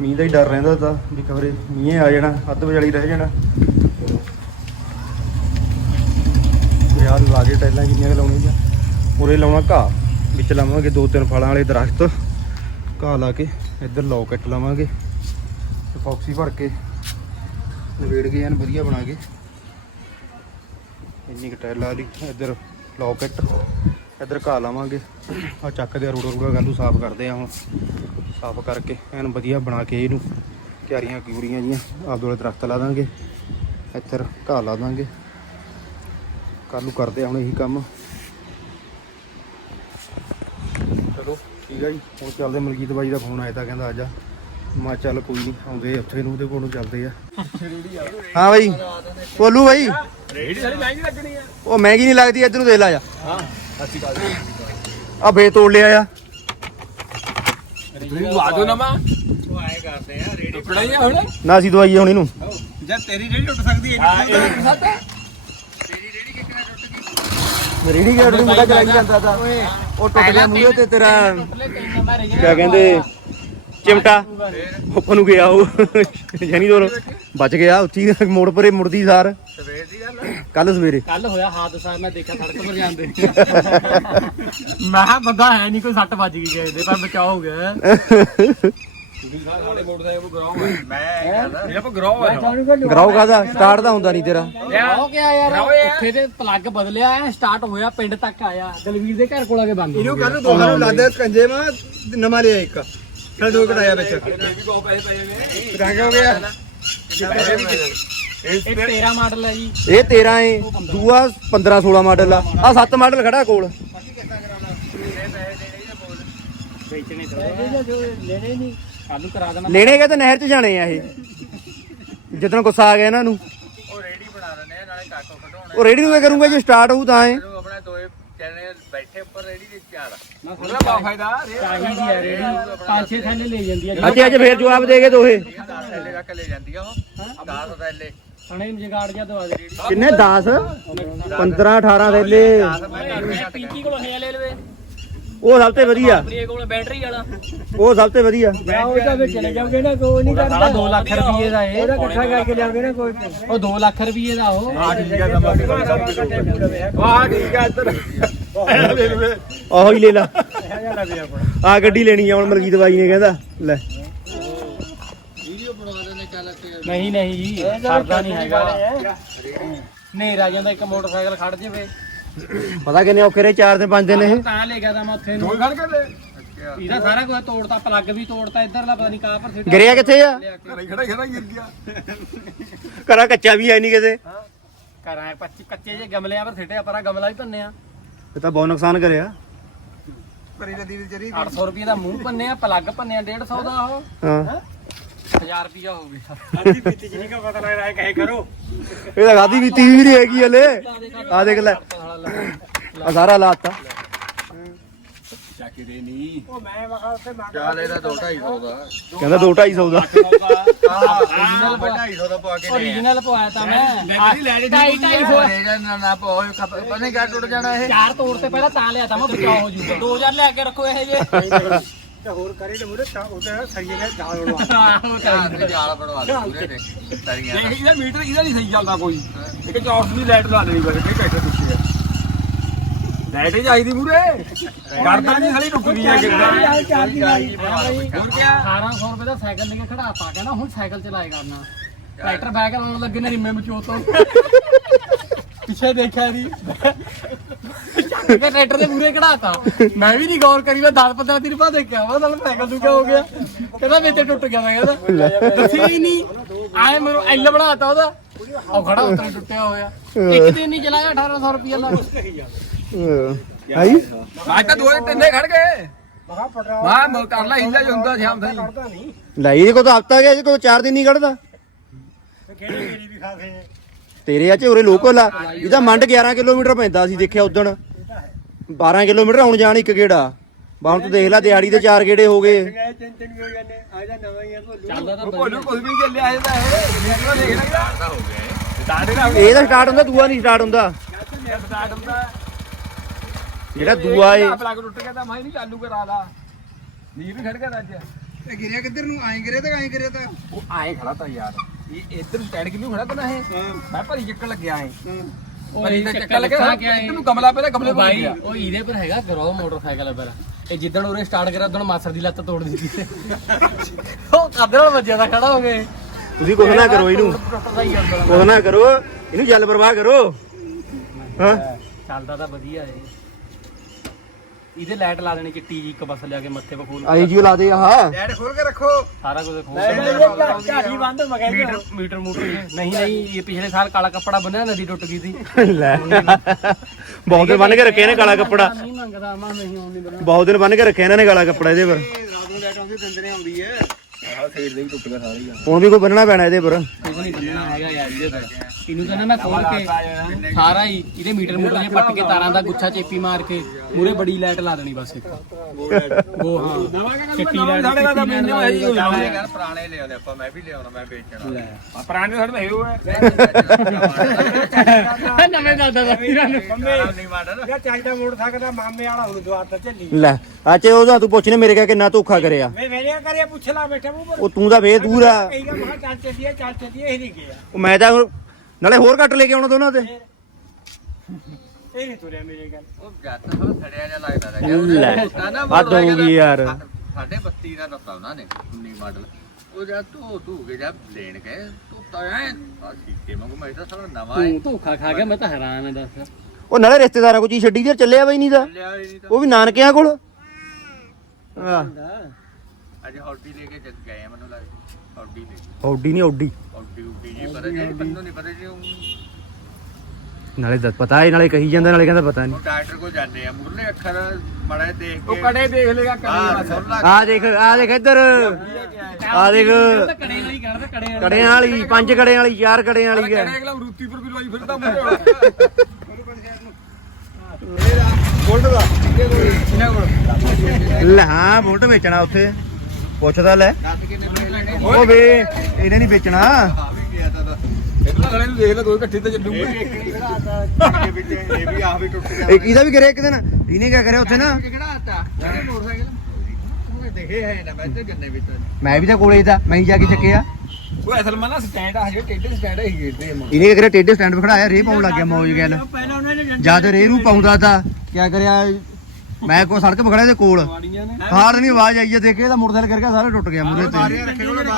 ਮੀਂਹ ਦਾ ਹੀ ਡਰ ਰਹਿੰਦਾ ਤਾਂ, ਵੀ ਖਬਰੇ ਮੀਂਹ ਆ ਜਾਣਾ, ਅੱਧ ਵਿਚਾਲੀ ਰਹਿ ਜਾਣਾ। ਯਾਰ ਲਾ ਟੈਲਾਂ ਕਿੰਨੀਆਂ ਲਾਉਣੀਆਂ? ਉਰੇ ਲਾਉਣਾ ਘਾਹ। ਵਿੱਚ ਲਾਵਾਂਗੇ ਦੋ ਤਿੰਨ ਫਲਾਂ ਵਾਲੇ ਦਰਖਤ। ਘਾਹ ਲਾ ਕੇ ਇੱਧਰ ਲੋਕਟ ਲਾਵਾਂਗੇ ਫੌਕਸੀ ਭਰ ਕੇ ਨਵੇੜ ਗਏ ਐਨ ਵਧੀਆ ਬਣਾ ਕੇ। ਇੰਨੀ ਕੁ ਟਾਇਲ ਲਾ ਲਈ, ਇੱਧਰ ਲੋਕਟ ਇੱਧਰ ਘਾਹ ਲਾਵਾਂਗੇ। ਆ ਚੱਕਦੇ ਆ ਰੂੜਾ ਰੂੜਾ ਗਾਲੂ ਸਾਫ਼ ਕਰਦੇ ਆ ਹੁਣ। ਸਾਫ਼ ਕਰਕੇ ਐਨ ਵਧੀਆ ਬਣਾ ਕੇ ਇਹਨੂੰ ਕਿਆਰੀਆਂ ਕਿਉਰੀਆਂ ਜੀਆਂ ਆਪ ਦੋਲੇ ਦਰਖਤ ਲਾ ਦਾਂਗੇ। ਇੱਧਰ ਘਾਹ ਲਾ ਦਾਂਗੇ। ਕੱਲ੍ਹ ਨੂੰ ਕਰਦੇ ਆ ਹੁਣ ਇਹੀ ਕੰਮ। ਆ ਜੀ। ਹੁਣ ਚੱਲਦੇ ਮਲਕੀਤ ਬਾਈ ਦਾ ਫੋਨ ਆਇਆ ਤਾਂ ਕਹਿੰਦਾ ਆ ਜਾ। ਮੈਂ ਚੱਲ ਕੋਈ ਨਹੀਂ ਆਉਂਦੇ ਉੱਥੇ ਨੂੰ ਉਹਦੇ ਕੋਲ ਚੱਲਦੇ ਆ। ਹਾਂ ਬਾਈ ਬੋਲੂ ਬਾਈ। ਰੇੜੀ ਸਾਰੀ ਮਹਿੰਗੀ ਲੱਗਣੀ ਆ ਉਹ ਮਹਿੰਗੀ ਨਹੀਂ ਲੱਗਦੀ ਇੱਧਰ ਨੂੰ ਦੇ ਲਾ ਜਾ। ਹਾਂ ਸੱਚੀ ਗੱਲ ਆ ਬੇ ਤੋੜ ਲਿਆ ਆ। ਤੂੰ ਲਾ ਦੋ ਨਾ ਮਾ। ਉਹ ਆਏ ਕਰਦੇ ਆ ਰੇੜੀ ਟੁੱਟਣਾ ਹੀ ਆ ਹੁਣ। ਨਾ ਅਸੀਂ ਦਵਾਈਏ ਹੁਣ ਇਹਨੂੰ। ਜਦ ਤੇਰੀ ਰੇੜੀ ਟੁੱਟ ਸਕਦੀ ਹੈ ਹਾਂ ਇਹ ਟੁੱਟ ਸਕਦਾ। ਰੇੜੀ ਗੇੜ ਨੂੰ ਮੁੰਡਾ ਚਲਾਈ ਜਾਂਦਾ ਤਾਂ। ਉਹ ਟੁੱਟ ਗਿਆ ਮੂਹਰੇ ਤੇ ਤੇਰਾ। ਕਿਆ ਕਹਿੰਦੇ? ਚਿਮਟਾ। ਉੱਪਰ ਨੂੰ ਗਿਆ ਉਹ। ਜਾਨੀ ਦੋਰ ਬਚ ਗਿਆ ਉੱਥੀ ਮੋੜ ਪਰੇ ਮੁੜਦੀ ਸਾਰ। ਸਵੇਰ ਦੀ ਗੱਲ ਕੱਲ ਸਵੇਰੇ। ਕੱਲ ਹੋਇਆ ਹਾਦਸਾ ਮੈਂ ਦੇਖਿਆ ਸੜਕ 'ਤੇ ਜਾਂਦੇ। ਮੈਂ ਕਿਹਾ ਬੰਦਾ ਹੈ ਨਹੀਂ ਕੋਈ ਸੱਟ ਵੱਜ ਗਈ ਗਏ ਦੇ ਪਰ ਬਚਾਅ ਹੋ ਗਿਆ। ਸਾਡੇ ਮੋਟਰਸਾਈਕਲ ਕੋ ਗਰਾਉ ਮੈਂ ਕਹਿੰਦਾ ਇਹ ਕੋ ਗਰਾਉ ਹੈ ਗਰਾਉ ਕਾਦਾ ਸਟਾਰਟ ਦਾ ਹੁੰਦਾ ਨਹੀਂ ਤੇਰਾ। ਹੋ ਗਿਆ ਯਾਰ? ਤੇ ਪਲੱਗ ਬਦਲਿਆ ਐ ਸਟਾਰਟ ਹੋਇਆ ਪਿੰਡ ਤੱਕ ਆਇਆ। ਦਲਵੀਰ ਦੇ ਘਰ ਕੋਲ ਆ ਕੇ ਬੰਦ ਇਹਨੂੰ ਕੱਲ ਨੂੰ ਦੋਹਾਂ ਨੂੰ ਲਾਦਾ ਸਕੰਜੇ ਮਾ ਨਵਾਂ ਲਿਆ ਇੱਕ। ਚਲ ਦੋ ਕਟਾਇਆ ਵਿੱਚ। ਰੰਗ ਹੋ ਗਿਆ। ਇਹ 13 ਮਾਡਲ ਹੈ ਜੀ। ਇਹ 13 ਏ ਦੂਆ 15 16 ਮਾਡਲ ਆ। ਆ 7 ਮਾਡਲ ਖੜਾ ਕੋਲ। ਲੈਣੇ ਕਿ ਤੇ ਨਹਿਰ 'ਚ ਜਾਣੇ ਆ ਇਹ। ਜਦੋਂ ਗੁੱਸਾ ਆ ਗਿਆ ਇਹਨਾਂ ਨੂੰ। ਉਹ ਰੇੜੀ ਬਣਾ ਦਿੰਦੇ ਆ ਨਾਲੇ ਕਾਕੋ ਕਢਾਉਣਾ ਉਹ ਰੇੜੀ ਨੂੰ ਕੀ ਕਰੂੰਗਾ ਜੇ ਸਟਾਰਟ ਹੋਊ ਤਾਂ ਉਹ ਆਪਣੇ ਦੋਏ ਚੈਨੇ ਬੈਠੇ ਉੱਪਰ ਰੇੜੀ ਦੇ ਚਾਰ। ਉਹਦਾ ਬਾ ਫਾਇਦਾ। ਚਾਹੀਦੀ ਹੈ ਰੇੜੀ ਪੰਜ ਛੇ ਥੈਲੇ ਲੈ ਜਾਂਦੀ ਹੈ। ਅੱਜ ਅੱਜ ਫੇਰ ਜਵਾਬ ਦੇ ਗਏ ਦੋਹੇ 10 ਥੈਲੇ ਤੱਕ ਲੈ ਜਾਂਦੀ ਆ ਉਹ। 10 ਥੈਲੇ। ਸਣੇ ਜਗਾੜ ਜਾ ਦਵਾ ਦੇ। ਕਿੰਨੇ? 10 15 18 ਵੇਲੇ ਪਿੰਕੀ ਕੋਲ ਹੈ ਲੈ ਲਵੇ। ਉਹ ਸਭ ਤੋਂ ਵਧੀਆ। ਬ੍ਰੇਕ ਕੋਲ ਬੈਟਰੀ ਵਾਲਾ। ਉਹ ਸਭ ਤੋਂ ਵਧੀਆ। ਉਹ ਤਾਂ ਵਿੱਚ ਚਲੇ ਜਾਓਗੇ ਨਾ ਕੋਈ ਨਹੀਂ ਕਰਦਾ ਸਾਲਾ 2 ਲੱਖ ਰੁਪਏ ਦਾ ਇਹ। ਉਹਦਾ ਇਕੱਠਾ ਕਰਕੇ ਲਿਆਓਗੇ ਨਾ ਕੋਈ। ਉਹ 2 ਲੱਖ ਰੁਪਏ ਦਾ ਉਹ। ਆ ਠੀਕ ਹੈ ਵਾਹ ਠੀਕ ਹੈ ਇੱਧਰ। ਆਹੋ ਹੀ ਲੈ। ਲਾ ਆ ਗੱਡੀ ਲੈਣੀ ਆ ਹੁਣ ਮਲਕੀਤ ਬਾਈ ਨੇ ਕਹਿੰਦਾ। ਲੈ। ਨਹੀਂ ਨਹੀਂ ਜੀ ਸਰਦਾ ਨਹੀਂ ਹੈਗਾ। ਨੇਰਾ ਜਾਂਦਾ ਇੱਕ ਮੋਟਰਸਾਈਕਲ ਖੜ ਜਾਵੇ। ਪਤਾ ਕਿੰਨੇ ਔਖੇ ਰਹੇ 4 ਤੇ 5 ਦਿਨ ਇਹ। ਤਾਂ ਲੈ ਗਿਆ ਤਾਂ ਮੈਂ ਉੱਥੇ ਨੂੰ। ਖੜ ਕੇ ਦੇ ਇਹਦਾ ਸਾਰਾ ਕੁਝ ਤੋੜਤਾ ਪਲੱਗ ਵੀ ਤੋੜਤਾ ਇੱਧਰਲਾ ਪਤਾ ਨਹੀਂ ਕਾਹ ਪਰ ਸਿੱਟਿਆ। ਗਿਰਿਆ ਕਿੱਥੇ ਆ? ਘਰੇ ਖੜਾ ਖੜਾ ਗਿਰ ਗਿਆ। ਘਰਾ ਕੱਚਾ ਵੀ ਹੈ ਨਹੀਂ ਕਿਤੇ। ਕਰਾਂ ਪੱਚੀ ਕੱਚੇ ਜੇ ਗਮਲਿਆਂ ਪਰ ਸਿੱਟਿਆ ਪਰਾਂ ਗਮਲਾ ਵੀ ਭੰਨਿਆ। ਇਹ ਤਾਂ ਬਹੁਤ ਨੁਕਸਾਨ ਕਰਿਆ। ਪਰੀ ਨਦੀ ਵਿੱਚ ਚਰੀ 800 ਰੁਪਏ ਦਾ ਮੂੰਹ ਭੰਨਿਆ ਪਲੱਗ ਭੰਨਿਆ 150 ਦਾ ਉਹ। ਹਾਂ? 1000 ਰੁਪਿਆ ਹੋ ਗਿਆ। ਅੱਧੀ ਪੀਤੀ ਚ ਨਹੀਂ ਕਾ ਪਤਾ ਲੱਗਦਾ ਹੈ ਕਹੇ ਕਰੋ। ਇਹ ਤਾਂ ਖਾਦੀ ਬੀਤੀ ਵੀ ਨਹੀਂ ਹੈਗੀ ਹਲੇ। ਆ ਦੇਖ ਲੈ। ਆ ਸਾਰਾ ਲਾਤਾ। ਚੱਕਦੇ ਨਹੀਂ ਉਹ ਮੈਂ ਵਖਾ ਉੱਥੇ ਮੰਗ ਚਾਲ ਇਹਦਾ 2.5 ਦਾ। ਕਹਿੰਦਾ 2 250 ਦਾ। ਓਰੀਜਨਲ 2.5 ਦਾ ਪਵਾ ਕੇ ਓਰੀਜਨਲ ਪਵਾਇਆ ਤਾਂ ਮੈਂ। 2.5 250 ਨਾ ਨਾ ਪਵਾ ਪਤਾ ਨਹੀਂ ਕਿਆ ਟੁੱਟ ਜਾਣਾ ਇਹ। ਚਾਰ ਤੋੜ ਤੇ ਪਹਿਲਾਂ ਤਾਂ ਲਿਆ ਤਾਂ ਮੈਂ ਬਚਾਅ ਹੋ ਜੂਗਾ। 2000 ਲੈ ਕੇ ਰੱਖੋ ਇਹ ਜੇ। ਤੇ ਹੋਰ ਕਰੇ ਤੇ ਮੁਰੇ ਤਾਂ ਉਹਦਾ ਸਰੀਏ ਨੇ ਜਾਲ ਉਡਵਾ ਆਹੋ ਤਾਂ ਜਾਲ ਬਣਵਾ ਦੇ ਪੂਰੇ ਨੇ ਸਰੀਆਂ ਦੇਖ ਇਹਦਾ ਮੀਟਰ ਇਹਦਾ ਨਹੀਂ ਸਹੀ ਚੱਲਦਾ ਕੋਈ? ਇੱਕ ਚੌਰਸ ਦੀ ਲਾਈਟ ਲਾ ਦੇਣੀ ਬਸ ਇਹ ਕੈਟਰ ਪਿੱਛੇ ਲਾਈਟ ਹੀ ਚਾਹੀਦੀ ਮੂਰੇ ਕਰਦਾ ਨਹੀਂ ਸਾਲੀ ਟੁੱਟਦੀ ਹੈ ਹੋਰ ਕੀ 1800 ਰੁਪਏ ਦਾ ਸਾਈਕਲ ਲੈ ਕੇ ਖੜਾਤਾ ਕਹਿੰਦਾ ਹੁਣ ਸਾਈਕਲ ਚਲਾਏ ਕਰਨਾ ਟਰੈਕਟਰ ਬੈਕ ਲਾਉਣ ਲੱਗੇ ਨੇ ਰਿਮੇ ਮਚੋ ਤੋਂ। ਪਿੱਛੇ ਦੇਖਿਆ ਨਹੀਂ ਚੱਕ ਕੇ ਟਰੈਕਟਰ ਦੇ ਮੂਰੇ ਖੜਾਤਾ ਮੈਂ ਵੀ ਨਹੀਂ ਗੌਰ ਕਰੀ ਮੈਂ 10 15 ਦਿਨ ਬਾਅਦ ਦੇਖਿਆ। ਮੈਂ ਨਾਲ ਸਾਈਕਲ ਦੂਜਾ ਹੋ ਗਿਆ। ਕਹਿੰਦਾ ਵਿੱਚ ਟੁੱਟ ਗਿਆ ਮੈਂ ਕਹਿੰਦਾ ਦੱਸਿਆ ਹੀ ਨਹੀਂ। ਆਏ ਮੈਨੂੰ ਐਲ ਬਣਾਤਾ ਉਹਦਾ। ਉਹ ਖੜਾ ਉੱਤੇ ਟੁੱਟਿਆ ਹੋਇਆ। ਇੱਕ ਦਿਨ ਨਹੀਂ ਚਲਾਇਆ 1800 ਰੁਪਏ ਲਾ ਆਈ? ਅੱਜ ਤਾਂ ਦੋਏ ਤਿੰਨੇ ਖੜ ਗਏ। ਮਾ ਮਾ ਕਰ ਲੈ ਹਿੱਲਾ ਹੁੰਦਾ ਸ਼ਾਮ ਲੈ ਇਹਦੇ ਕੋਲ ਤਾਂ ਹਫਤਾ ਗਿਆ ਇਹਦੇ ਕੋਲ 4 ਦਿਨ ਨਹੀਂ ਕੱਢਦਾ। ਕਿਹੜੀ ਕਿਹੜੀ ਵੀ ਖਾਸੇ ਤੇਰੇ ਆ ਚ ਉਰੇ ਲੋਕਲ ਆ। ਇਹਦਾ ਮੰਡ 11 ਕਿਲੋਮੀਟਰ ਪੈਂਦਾ ਸੀ ਦੇਖਿਆ ਉਦਣ। 12 ਕਿਲੋਮੀਟਰ ਆਉਣ ਜਾਣ ਇੱਕ ਗੇੜਾ। ਬਾ ਹੁਣ ਤੂੰ ਦੇਖ ਲੈ ਦਿਹਾੜੀ ਦੇ ਚਾਰ ਗੇੜੇ ਹੋ ਗਏ। ਗਏ ਤਿੰਨ ਤਿੰਨ ਵੀ ਹੋ ਜਾਂਦੇ ਆ। ਜਾ ਨਵਾਂ ਹੀ ਆ ਭੋਲੂ ਚੱਲਦਾ ਤਾਂ ਭੋਲੂ ਕੁਝ ਵੀ ਚੱਲਿਆ ਇਹ। ਤਾਂ ਸਟਾਰਟ ਨਾ ਇਹ ਤਾਂ ਸਟਾਰਟ ਹੁੰਦਾ ਦੂਆ ਨਹੀਂ ਸਟਾਰਟ ਹੁੰਦਾ। ਜਿਹੜਾ ਦੂਆ ਏ। ਪਲੱਗ ਟੁੱਟ ਗਿਆ ਤਾਂ ਮੈਂ ਨਹੀਂ ਚਾਲੂ ਕਰਾ ਲਾ। ਨੀਰ ਵੀ ਖੜ ਗਿਆ ਅੱਜ। ਇਹ ਗਿਰਿਆ ਕਿੱਧਰ ਨੂੰ? ਆਏ ਗਿਰੇ ਤਾਂ ਆਏ ਗਿਰੇ ਤਾਂ। ਉਹ ਆਏ ਖੜਾ ਤਾਂ ਯਾਰ। ਇਹ ਇੱਧਰ ਸਾਈਡ ਕਿੰਨੂੰ ਖੜਾ ਤਾਂ ਨਾ ਇਹ? ਮੈਂ ਭਰੀ ਚੱਕਣ ਲੱਗਿਆ ਏ ਭਰੀ ਦਾ ਚੱਕਣ ਲੱਗਿਆ ਇੱਧਰ ਨੂੰ ਗਮਲਾ ਪਹਿਲਾਂ ਗਮਲੇ ਉਹ ਨੂੰ ਬਾਈ ਗਿਆ। ਉਹ ਇਹਦੇ ਪਰ ਹੈਗਾ ਗਰੋ ਮੋਟਰਸਾਈਕਲ ਪਰ। ਇਹ ਜਿੱਦਣ ਉਰੇ ਸਟਾਰਟ ਕਰਿਆ ਉਦੋਂ ਮਾਸਰ ਦੀ ਲੱਤ ਤੋੜ ਦਿੱਤੀ। ਉਹ ਕਦੇ ਨਾਲ ਵੱਜਿਆ ਦਾ ਖੜਾ ਹੋ ਗਏ। ਤੁਸੀਂ ਕੁਛ ਨਾ ਕਰੋ ਇਹਨੂੰ। ਟੁੱਟਦਾ ਹੀ ਅੰਦਰ ਕੁਛ ਨਾ ਕਰੋ। ਇਹਨੂੰ ਜਲ ਪ੍ਰਵਾਹ ਕਰੋ। ਹਾਂ ਚੱਲਦਾ ਤਾਂ ਵਧੀਆ ਏ ਇਹਦੇ ਲਾਈਟ ਲਾ ਦੇਣੀ ਚਿੱਟੀ ਜੀ ਇੱਕ ਬਸ ਲਿਆ ਕੇ ਮੱਥੇ 'ਤੇ ਖੋਲ ਆਈ ਜੀ ਲਾ ਦੇ ਆਹ। ਲੈਟ ਖੋਲ ਕੇ ਰੱਖੋ। ਸਾਰਾ ਕੁਝ ਖੋਲ ਝਾੜੀ ਬੰਦ ਮਗਾ ਮੀਟਰ ਮੀਟਰ ਮੂਟਰ ਨਹੀਂ। ਨਹੀਂ ਇਹ ਪਿਛਲੇ ਸਾਲ ਕਾਲਾ ਕੱਪੜਾ ਬੰਨਿਆ ਨਦੀ ਟੁੱਟ ਗਈ ਸੀ। ਲੈ। ਬਹੁਤ ਦਿਨ ਬੰਨ ਕੇ ਰੱਖਿਆ ਇਹਨੇ ਕਾਲਾ ਕੱਪੜਾ। ਨਹੀਂ ਮੰਗਦਾ ਮੈਂ ਨਹੀਂ ਹੁਣ ਨਹੀਂ ਬਣਾ ਬਹੁਤ ਦਿਨ ਬੰਨ ਕੇ ਰੱਖਿਆ ਇਹਨਾਂ ਨੇ ਕਾਲਾ ਕੱਪੜਾ ਇਹਦੇ ਪਰ। ਰਾਤ ਨੂੰ ਲੈਟ ਆਉਂਦੀ ਦਿਨ ਦਿਨੇ ਆਉਂਦੀ ਹੈ ਆਹ ਸਾਈਡ ਦੇ ਵੀ ਟੁੱਟ ਗਿਆ ਸਾਰੇ ਹੁਣ ਵੀ ਕੋਈ ਬੰਨਣਾ ਪੈਣਾ ਇਹਦੇ ਪਰ। ਕੁਝ ਨਹੀਂ ਬੰਨਣਾ ਹੈਗਾ ਯਾਰ ਇਹਦੇ ਪਰ ਇਹਨੂੰ ਕਹਿੰਦਾ ਮੈਂ ਖੋਲ ਕੇ ਸਾਰਾ ਹੀ ਇਹਦੇ ਮੀਟਰ ਮੂਟਰ ਜੇ ਪੱਟ ਕੇ ਤਾਰਾਂ ਦਾ ਗੁੱਛਾ ਚੇਪੀ ਮਾਰ ਕੇ ਮੂਰੇ ਬੜੀ ਲਾਈਟ ਲਾ ਦੇਣੀ ਬਸ ਇੱਕ ਉਹ ਹਾਂ ਚਿੱਟੀ ਲਾਈਟ ਸਾਡੇ ਚਿੱਟੀ ਮਹੀਨੇ ਹੋਇਆ ਜੀ ਯਾਰ ਪੁਰਾਣੇ ਲਿਆਉਂਦੇ ਆਪਾਂ ਮੈਂ ਵੀ ਲਿਆਉਣਾ ਮੈਂ ਵੇਚਣਾ ਆ ਪੁਰਾਣੇ ਸਾਡੇ ਹੈ ਹੋਏ ਨਵੇਂ ਦਾਦਾ ਦਾ ਵੀਰਾਂ ਨੂੰ ਨਹੀਂ ਮਾਡਲ ਯਾ ਚਾਹੀਦਾ ਮੋਟਰਸਾਈਕਲ ਦਾ ਮਾਮੇ ਵਾਲਾ ਹੁਣ ਦਵਾਰ ਤਾਂ ਚੱਲੀ ਲੈ ਅੱਛੇ ਉਹਦਾ ਤੂੰ ਪੁੱਛ ਨੇ ਮੇਰੇ ਕਾ ਕਿੰਨਾ ਧੋਖਾ ਕਰਿਆ ਮੈਂ ਵੇਲੇ ਕਰਿਆ ਪੁੱਛ ਲਾ ਬੈਠਾ ਉਹ ਤੂੰ ਤਾਂ ਫੇਰ ਦੂਰ ਆ ਚੱਲ ਚੱਲੀਏ ਚੱਲ ਚੱਲੀਏ ਇਹ ਨਹੀਂ ਗਿਆ ਉਹ ਮੈਂ ਤਾਂ ਹੁਣ- ਨਾਲੇ ਹੋਰ ਘੱਟ ਲੈ ਕੇ ਆਉਣਾ ਦੋਨਾਂ ਤੇ। ਇਹ ਨਹੀਂ ਤੁਰਿਆ ਮੇਰੇ ਗੱਲ। ਉਹ ਜੱਟ ਥੋੜਾ ਸੜਿਆ ਜਿਹਾ ਲੱਗਦਾ ਲੈ ਹੱਦ ਹੋ ਗਈ ਯਾਰ। ਸਾਡੇ 32 ਦਾ ਦਿੱਤਾ ਉਹਨਾਂ ਨੇ 19 ਮਾਡਲ। ਉਹ ਜਦ ਧੋ ਧੂ ਕੇ ਜਦ ਲੈਣ ਗਏ ਧੋਤਾ ਐ ਸੀਤੇ ਵਾਂਗੂ ਮੈਂ ਤਾਂ ਸਾਲਾ ਨਵਾਂ ਹੈ ਤੂੰ ਧੋਖਾ ਖਾ ਗਿਆ ਮੈਂ ਤਾਂ ਹੈਰਾਨ ਹਾਂ ਦੱਸ। ਉਹ ਨਾਲੇ ਰਿਸ਼ਤੇਦਾਰਾਂ ਕੋ ਚੀਜ਼ ਛੱਡੀ ਦੀ ਚੱਲਿਆ ਬਈ ਨਹੀਂ ਦਾ। ਤਾਂ। ਉਹ ਵੀ ਨਾਨਕਿਆਂ ਕੋਲ। ਅੱਜ ਹੌਡੀ ਲੈ ਕੇ ਜੱਗ ਗਏ ਮੈਨੂੰ ਲੱਗਦਾ। ਹੌਡੀ ਲੈ ਨਹੀਂ ਹੌਡੀ ਉੱਡੀ ਜੀ ਪਰ ਜੇ ਮੈਨੂੰ ਨਹੀਂ ਪਤਾ ਜੀ ਉਹ ਨਾਲੇ ਦੱਸ ਪਤਾ ਹੈ ਨਾਲੇ ਕਹੀ ਜਾਂਦਾ ਨਾਲੇ ਕਹਿੰਦਾ ਪਤਾ ਨਹੀਂ। ਡਾਕਟਰ ਕੋਲ ਜਾਂਦੇ ਆ ਮੁਰਲੇ ਅੱਖਰ ਮੜਾ ਦੇਖ ਕੇ। ਉਹ ਕੜੇ ਦੇਖ ਲੇਗਾ ਕੜੇ ਆ ਦੇਖ ਆ ਦੇਖ ਇੱਧਰ। ਆ ਦੇਖ। ਕੜੇ ਵਾਲੀ ਕਰਦਾ ਕੜੇ ਵਾਲੀ। ਕੜਿਆਂ ਵਾਲੀ ਪੰਜ ਵਾਲੀ ਚਾਰ ਕੜਿਆਂ ਵਾਲੀ ਹੈ। ਅਗਲਾ ਰੂਤੀਪੁਰ ਵੀ ਲਵਾਈ ਫਿਰਦਾ ਮੁਰੇ ਲੈ ਹਾਂ ਬੁਲਟ ਵੇਚਣਾ ਉੱਥੇ। ਪੁੱਛਦਾ ਲੈ। ਦੱਸ ਕਿੰਨੇ ਉਹ ਵੇ ਇਹਨੇ ਨਹੀਂ ਵੇਚਣਾ। ਆ ਵੀ ਗਿਆ ਤਾਂ ਸਾਲੇ ਨੂੰ ਦੇਖ ਲੈ ਦੋ ਇਕੱਠੇ ਤੇ ਚੱਲੂਗੇ ਇਹ ਵੀ ਆਹ ਵੀ ਟੁੱਟ ਗਿਆ ਇਹ ਕਿਹਦਾ ਵੀ ਕਰਿਆ ਇੱਕ ਦਿਨ। ਇਹਨੇ ਕਿਆ ਕਰਿਆ ਉੱਥੇ ਨਾ? ਖੜਾਤਾ ਜਿਹੜੇ ਮੋਟਰਸਾਈਕਲ ਉਹ ਦੇਖੇ ਹੈ ਨਾ ਮੈਂ ਤੇ ਗੰਨੇ ਵਿੱਚ ਮੈਂ ਵੀ ਤਾਂ ਕੋਲੇ ਦਾ ਮੈਂ ਹੀ ਜਾ ਕੇ ਚੱਕਿਆ। ਉਹ ਅਸਲ ਮਾ ਨਾ ਸਟੈਂਡ ਆ ਜਿਹੜੇ ਟੇਡੇ ਸਟੈਂਡ। ਹੈ ਗੇਟ ਦੇ ਮੁੰਡੇ ਇਹਨੇ ਕਿਆ ਕਰਿਆ ਟੇਡੇ ਸਟੈਂਡ 'ਤੇ ਖੜਾਇਆ ਰੇ ਪਾਉਣ ਲੱਗ ਗਿਆ ਮੌਜ ਗੱਲ। ਜਦ ਰੇ ਨੂੰ ਪਾਉਂਦਾ ਤਾਂ ਕਿਆ ਕਰਿਆ ਮੈਂ ਕੋ ਸੜਕ ਪਕੜਿਆ ਤੇ ਕੋਲ। ਫਾੜ ਨਹੀਂ ਆਵਾਜ਼ ਆਈ ਜੇ ਦੇਖੇ ਤਾਂ ਮੋਟਰਸਾਈਕਲ ਕਰਕੇ ਸਾਰਾ ਟੁੱਟ ਗਿਆ ਮੂਰੇ ਤੇ।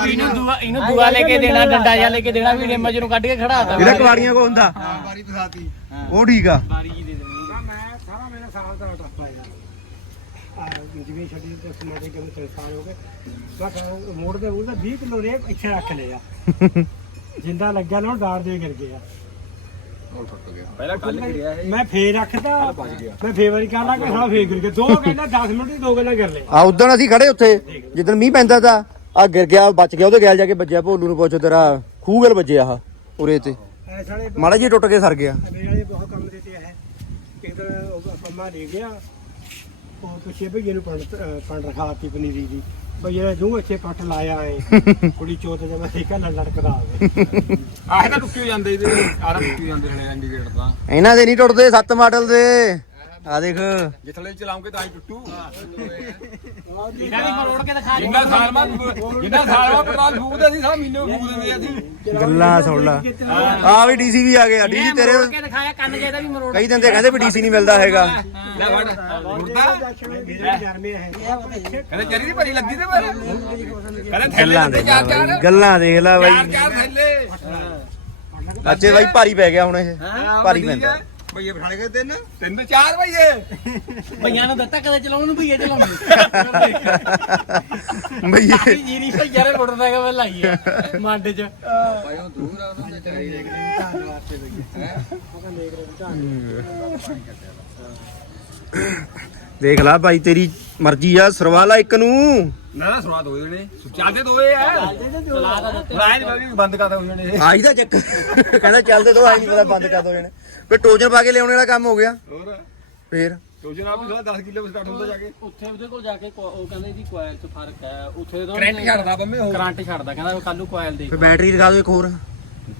ਇਹਨੂੰ ਦੂਆ ਇਹਨੂੰ ਦੂਆ ਲੈ ਕੇ ਦੇਣਾ ਡੰਡਾ ਜਾਂ ਲੈ ਕੇ ਦੇਣਾ ਵੀ ਰੇਮਾ ਨੂੰ ਕੱਢ ਕੇ ਖੜਾਤਾ ਇਹਦਾ ਕਵਾੜੀਆਂ ਕੋ ਹੁੰਦਾ। ਵਾਰੀ ਫਸਾਤੀ। ਉਹ ਠੀਕ ਆ। ਬਾਰੀ ਜੀ ਦੇ ਦੇਣੀ। ਮੈਂ ਸਾਰਾ ਮੇਰਾ ਸਾਲ ਦਾ ਟੱਪਾ ਯਾਰ ਆ ਜਿਵੇਂ ਛੱਡੀ ਤੇ ਸਮਾਦੇ ਕਿਵੇਂ ਤਿੰਨ ਸਾਲ ਹੋ ਗਏ। ਬਸ ਮੋੜ ਦੇ ਉਹਦਾ 20 ਕਿਲੋ ਰੇ ਇੱਥੇ ਰੱਖ ਲਿਆ ਜਿੰਦਾ ਲੱਗਿਆ ਨਾ ਦੇ ਗਿਰ ਗਿਆ ਪਹਿਲਾਂ ਕੱਲ ਗਿਰਿਆ ਇਹ। ਮੈਂ ਫੇਰ ਰੱਖਦਾ ਮੈਂ ਫੇਰ ਵਾਰੀ ਕਰ ਲਾ ਕੇ ਸਾਲਾ ਫੇਰ ਗਿਰ ਗਿਆ ਦੋ ਕਹਿੰਦਾ 10 ਮਿੰਟ ਦੀ ਦੋ ਗੱਲਾਂ ਕਰ ਲਏ ਆ ਉਦੋਂ ਅਸੀਂ ਖੜੇ ਉੱਥੇ ਜਿੱਦਣ ਮੀਂਹ ਪੈਂਦਾ ਤਾਂ ਆ ਗਿਰ ਗਿਆ ਬਚ ਗਿਆ ਉਹਦੇ ਗੈਲ ਜਾ ਕੇ ਵੱਜਿਆ ਭੋਲੂ ਨੂੰ ਪੁੱਛੋ ਤੇਰਾ ਖੂਹ ਗਲ ਵੱਜਿਆ ਆ ਉਰੇ ਤੇ। ਸਾਲੇ ਮਾੜਾ ਜੀ ਟੁੱਟ ਕੇ ਸਰ ਗਿਆ। ਮੇਰੇ ਵਾਲੇ ਬਹੁਤ ਕੰਮ ਦਿੱਤੇ ਹੈ ਦਿਨ ਉਹ ਪੰਮਾ ਲੈ ਗਿਆ ਉਹ ਪੁੱਛੇ ਭਈਏ ਨੂੰ ਪੰਡ ਪੰਡ ਰਖਾਤੀ ਪਨੀਰੀ ਦੀ। ਭਈਏ ਨੇ ਜੂ ਅੱਛੇ ਪੱਟ ਲਾਇਆ ਏ ਕੁੜੀ ਚੋਤ ਲੜਕਦਾ ਆਵੇ ਆਹ ਤਾਂ ਟੁੱਕੇ ਜਾਂਦੇ ਇਹਦੇ ਆਹ ਟੁੱਕੇ ਜਾਂਦੇ ਹਲੇ ਇੰਡੀਕੇਟਰ ਤਾਂ। ਇਹਨਾਂ ਦੇ ਨਹੀਂ ਟੁੱਟਦੇ ਸੱਤ ਮਾਡਲ ਦੇ। ਆ ਦੇਖ। ਜੇ ਥੱਲੇ ਚਲਾਉਂਗੇ ਤਾਂ ਹੀ ਟੁੱਟੂ। ਇਹਨਾਂ ਦੀ ਮਰੋੜ ਕੇ ਦਿਖਾ ਜਿੰਨਾ ਸਾਲ ਬਾਅਦ ਜਿੰਨਾ ਸਾਲ ਬਾਅਦ ਪੈਟਰੋਲ ਫੂਕਦੇ ਸੀ ਸਾਰਾ ਮਹੀਨੇ ਫੂਕ ਦਿੰਦੇ ਅਸੀਂ। ਗੱਲਾਂ ਸੁਣ ਲਾ। ਆ ਵੀ ਡੀਸੀ ਵੀ ਆ ਗਿਆ ਡੀਸੀ ਤੇਰੇ ਮਰੋੜ ਕੇ ਦਿਖਾਇਆ ਕੰਨ ਜੇ ਦਾ ਵੀ ਮਰੋੜ ਕਈ ਦਿਨ ਤੇ ਕਹਿੰਦੇ ਵੀ ਡੀਸੀ ਨਹੀਂ ਮਿਲਦਾ ਹੈਗਾ। ਲੈ ਮੁਰਦਾ ਕਹਿੰਦੇ ਚਰੀ ਦੀ ਭਰੀ ਲੱਗੀ ਤੇ ਪਰ ਕਹਿੰਦੇ ਥੱਲੇ ਗੱਲਾਂ ਤੇ ਦੇਖ ਚਾਰ ਲਾ ਚਾਰ। ਬਾਈ ਗੱਲਾਂ ਦੇਖ ਲੈ ਬਾਈ। ਚਾਰ ਥੱਲੇ। ਬਾਈ ਭਾਰੀ ਪੈ ਗਿਆ ਹੁਣ ਇਹ। ਭਾਰੀ ਪੈਂਦਾ। ਭਈਏ ਬਿਠਾਣੇ ਗਏ ਤਿੰਨ। ਤਿੰਨ ਚਾਰ ਭਈਏ ਭਈਆਂ ਨੂੰ ਦਿੱਤਾ ਕਦੇ ਚਲਾਉਣ ਨੂੰ ਭਈਏ। ਚਲਾਉਂਦੇ ਬਈ ਕਾਫੀ ਜੀਰੀ ਸੋ ਯਾਰੇ ਮੋਟਰਸਾਈਕਲ ਮੈਂ ਲਾਈ ਆ ਮੰਡ ਚ। ਭਾਈ ਉਹ ਦੂਰ ਆ ਉਹਨਾਂ ਦੇ ਚਾਹੀਦੇ ਦੇਖ ਲੈ ਭਾਈ ਤੇਰੀ ਮਰਜ਼ੀ ਆ ਸਰਵਾਲਾ ਇੱਕ ਨੂੰ। ਨਾ ਨਾ ਸੁਣਾ ਦੋ ਜਣੇ। ਚੱਲਦੇ ਦੋਏ ਆ। ਚਲਾ ਦਾ ਦਿੱਤੇ ਰਾਇ ਨਹੀਂ ਬੰਦ ਕਰਦਾ ਹੋ ਜਣੇ। ਆਈ ਦਾ ਚੱਕ ਕਹਿੰਦਾ ਚੱਲਦੇ ਦੋ ਆਈ ਨਹੀਂ ਪਤਾ ਬੰਦ ਕਰ ਦੋ ਜਣੇ। ਫੇ ਟੋਜਨ ਪਾ ਕੇ ਲਿਆਉਣ ਵਾਲਾ ਕੰਮ ਹੋ ਗਿਆ। ਹੋਰ? ਫੇਰ? ਟੋਜਨ ਆਪ ਵੀ ਸਾਲਾ 10 ਕਿਲੋ ਸਟਾਰਟ ਹੁੰਦਾ ਜਾ ਕੇ। ਉੱਥੇ ਉਹਦੇ ਕੋਲ ਜਾ ਕੇ ਉਹ ਕਹਿੰਦੇ ਇਹਦੀ ਕੋਇਲ 'ਚ ਫ਼ਰਕ ਹੈ। ਉੱਥੇ ਤਾਂ ਕਰੰਟ ਛੱਡਦਾ ਬੰਮੇ ਹੋ ਕਰੰਟ ਛੱਡਦਾ ਕਹਿੰਦਾ ਕੱਲ ਨੂੰ ਕੋਇਲ ਦੇ ਫੇ ਬੈਟਰੀ ਲਗਾ ਦਿਓ ਇੱਕ ਹੋਰ।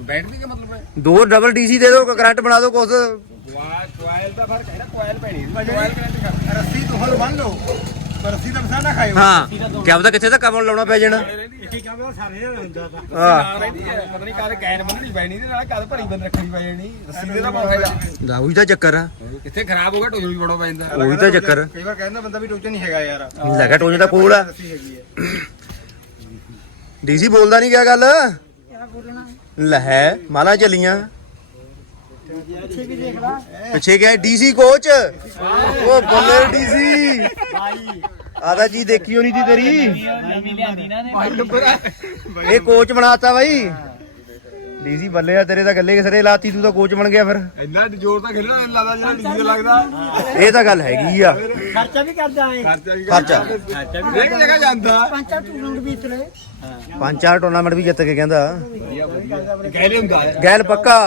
ਬੈਟਰੀ ਦਾ ਮਤਲਬ ਹੈ। ਦੋ ਡਬਲ ਡੀਸੀ ਦੇ ਦਿਓ ਕਰੰਟ ਬਣਾ ਦਿਓ ਕੁਛ। ਕੋਇਲ ਦਾ ਫ਼ਰਕ ਹੈ ਨਾ ਕੋਇਲ ਪੈਣੀ ਕੋਇਲ ਕਰੰਟ ਛੱਡ ਰੱਸੀ ਤੋਂ ਹਲ ਬੰਨ ਲਓ। ਦਾ ਨਾ ਖਾਇਓ। ਹਾਂ। ਕਿਆ ਪਤਾ ਕਿੱਥੇ ਤੱਕ ਕੰਮ ਲਾਉਣਾ ਪੈ ਜਾਣਾ। ਠੀਕ ਆ ਮੈਂ ਸਾਰੇ ਨਾਲ ਹੁੰਦਾ ਤਾਂ ਹਾਂ। ਨਾਲ ਰਹਿੰਦੀ ਹੈ। ਪਤਾ ਨਹੀਂ ਕਦ ਗੈਨ ਬੰਨਣੀ ਪੈਣੀ ਤੇ ਨਾਲ ਕਦ ਭਰੀ ਬੰਦ ਰੱਖਣੀ ਪੈ ਜਾਣੀ। ਰੱਸੀ ਦੇ ਦਾ ਫਾਇਦਾ। ਦਾ ਉਹੀ ਤਾਂ ਚੱਕਰ ਆ। ਕਿੱਥੇ ਖਰਾਬ ਹੋ ਗਿਆ ਟੋਜਨ ਵੀ ਬੜਾ ਪੈ ਜਾਂਦਾ। ਉਹੀ ਤਾਂ ਚੱਕਰ ਕਈ ਵਾਰ ਕਹਿੰਦਾ ਬੰਦਾ ਵੀ ਟੋਜਨ ਨਹੀਂ ਹੈਗਾ ਯਾਰ। ਲੱਗਾ ਟੋਜਨ ਦਾ ਕੋਲ ਆ। ਰੱਸੀ ਹੈਗੀ ਹੈ। ਡੀਸੀ ਬੋਲਦਾ ਨਹੀਂ ਕਿਆ ਗੱਲ ਲੈ ਮਾਲਾ ਚਲੀਆਂ। ਪਿੱਛੇ ਗਿਆ ਡੀਸੀ ਕੋਚ। ਉਹ ਬੱਲੇ ਡੀਸੀ। ਆਦਾ ਜੀ ਦੇਖੀ ਹੋਣੀ ਸੀ ਤੇਰੀ? ਨਵੀਂ ਲਿਆਂਦੀ ਨਾ ਨੇ ਇਹ ਕੋਚ ਬਣਾਤਾ ਬਾਈ। ਡੀਸੀ ਬੱਲੇ ਆ ਤੇਰੇ ਤਾਂ ਗੱਲੇ ਕਿਸਰੇ ਲਾਤੀ ਤੂੰ ਤਾਂ ਕੋਚ ਬਣ ਗਿਆ ਫਿਰ। ਇੰਨਾ ਜ਼ੋਰ ਤਾਂ ਖੇਲਣਾ ਨਹੀਂ ਲੱਗਦਾ ਜਿਹੜਾ ਡੀਜ਼ਲ ਲੱਗਦਾ। ਇਹ ਤਾਂ ਗੱਲ ਹੈਗੀ ਆ। ਖਰਚਾ ਵੀ ਕਰਦਾ ਏ ਖਰਚਾ ਵੀ ਖਰਚਾ। ਇੱਕ ਜਗ੍ਹਾ ਜਾਂਦਾ। ਪੰਚਾ ਟੂਰਨਾਮੈਂਟ ਵੀ ਇਤਲੇ ਪੰਜ ਚਾਰ ਟੂਰਨਾਮੈਂਟ ਵੀ ਜਿੱਤ ਕੇ ਕਹਿੰਦਾ। ਗਹਿਰੇ ਹੁੰਦਾ। ਗੈਲ ਪੱਕਾ।